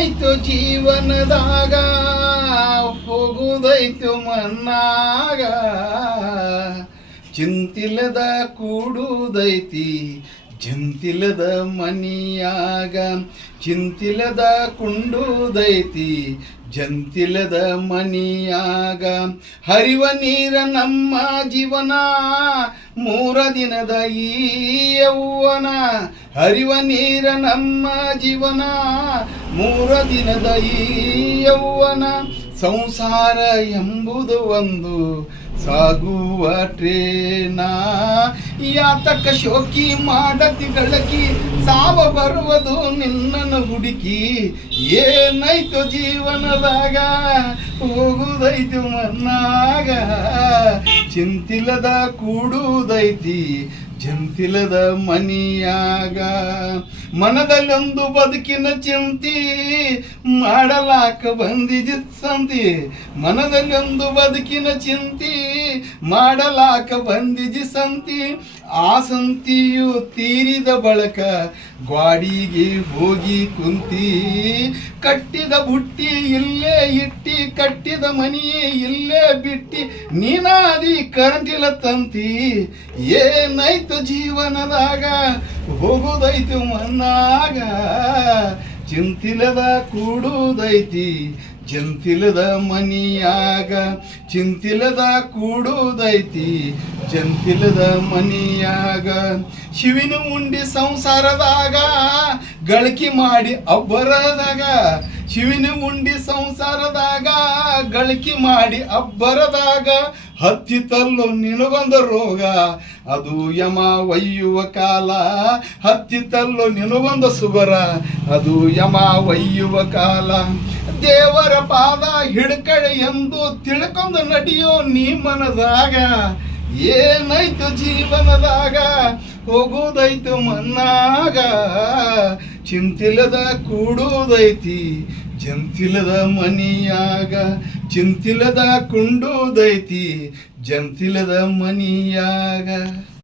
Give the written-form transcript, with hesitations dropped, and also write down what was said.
ಏನೈತು ಜೀವನದಾಗ ಹೋಗುವುದೈತು ಮನ್ನಾಗ ಚಿಂತಿಲ್ಲದ ಕೂಡುವುದೈತಿ ಜಂತಿಲ್ಲದ ಮನಿಯಾಗ ಚಿಂತಿಲ್ಲದ ಕುಂಡುವುದೈತಿ ಜಂತಿಲ್ಲದ ಮನಿಯಾಗ ಹರಿವ ನೀರ ನಮ್ಮ ಜೀವನ ಮೂರ ದಿನದ ಈ ಯೌವನ ಹರಿವ ನೀರ ನಮ್ಮ ಜೀವನ ಮೂರ ದಿನದ ಈ ಯೌವನ ಸಂಸಾರ ಎಂಬುದು ಒಂದು ಸಾಗುವ ಟ್ರೇನ ಯಾತಕ ಶೋಕಿ ಮಾಡತಿ ಗಳಕಿ ಸಾವ ಬರುವುದು ನಿನ್ನನ್ನು ಹುಡುಕಿ ಏನೈತು ಜೀವನದಾಗ ಹೋಗುವುದೈತು ಮನ್ನಾಗ ಚಿಂತಿಲ್ಲದ ಕೂಡುವುದೈತಿ ಜಂತಿಲ್ಲದ ಮನಿಯಾಗ ಮನದಲ್ಲೊಂದು ಬದುಕಿನ ಚಿಂತಿ ಮಾಡಲಾಕ ಬಂದಿದೆ ಸಂತಿ ಮನದಲ್ಲೊಂದು ಬದುಕಿನ ಚಿಂತಿ ಮಾಡಲಾಕ ಬಂದಿದೆ ಸಂತಿ ಆ ಸಂತಿಯು ತೀರಿದ ಬಳಕ ಗ್ವಾಡಿಗೆ ಹೋಗಿ ಕುಂತಿ ಕಟ್ಟಿದ ಬುಟ್ಟಿ ಇಲ್ಲೇ ಇಟ್ಟಿ ಕಟ್ಟಿದ ಮನಿಯೇ ಇಲ್ಲೇ ಬಿಟ್ಟಿ ನೀನಾದಿ ಕರಂಟಿಲ ತಂತಿ ಏನೈತು ಜೀವನದಾಗ ಹೋಗುವುದೈತು ಮನ್ನಾಗ ಚಿಂತಿಲ್ಲದ ಕೂಡುವುದೈತಿ ಜಂತಿಲ್ಲದ ಮನಿಯಾಗ ಚಿಂತಿಲ್ಲದ ಕೂಡುವುದೈತಿ ಜಂತಿಲ್ಲದ ಮನಿಯಾಗ ಶಿವಿನ ಉಂಡಿ ಸಂಸಾರದಾಗ ಗಳಿಕೆ ಮಾಡಿ ಅಬ್ಬರದಾಗ ಶಿವಿನ ಉಂಡಿ ಸಂಸಾರದಾಗ ಗಳಿಕೆ ಮಾಡಿ ಅಬ್ಬರದಾಗ ಹತ್ತಿತಲ್ಲೋ ನಿನಗೊಂದು ರೋಗ ಅದು ಯಮ ಒಯ್ಯುವ ಕಾಲ ಹತ್ತಿತಲ್ಲೋ ನಿನಗೊಂದು ಸುಗರ ಅದು ಯಮ ಒಯ್ಯುವ ಕಾಲ ದೇವರ ಪಾದ ಹಿಡ್ಕಡೆ ಎಂದು ತಿಳ್ಕೊಂಡು ನಡೆಯೋ ನೀ ಮನದಾಗ ಏನೈತು ಜೀವನದಾಗ ಹೋಗುವುದೈತು ಮನ್ನಾಗ ಚಿಂತಿಲ್ಲದ ಕೂಡುವುದೈತಿ ಜಂತಿಲ್ಲದ ಮನಿಯಾಗ ಚಿಂತಿಲ್ಲದ ಕುಂಡುವುದೈತಿ ಜಂತಿಲ್ಲದ ಮನಿಯಾಗ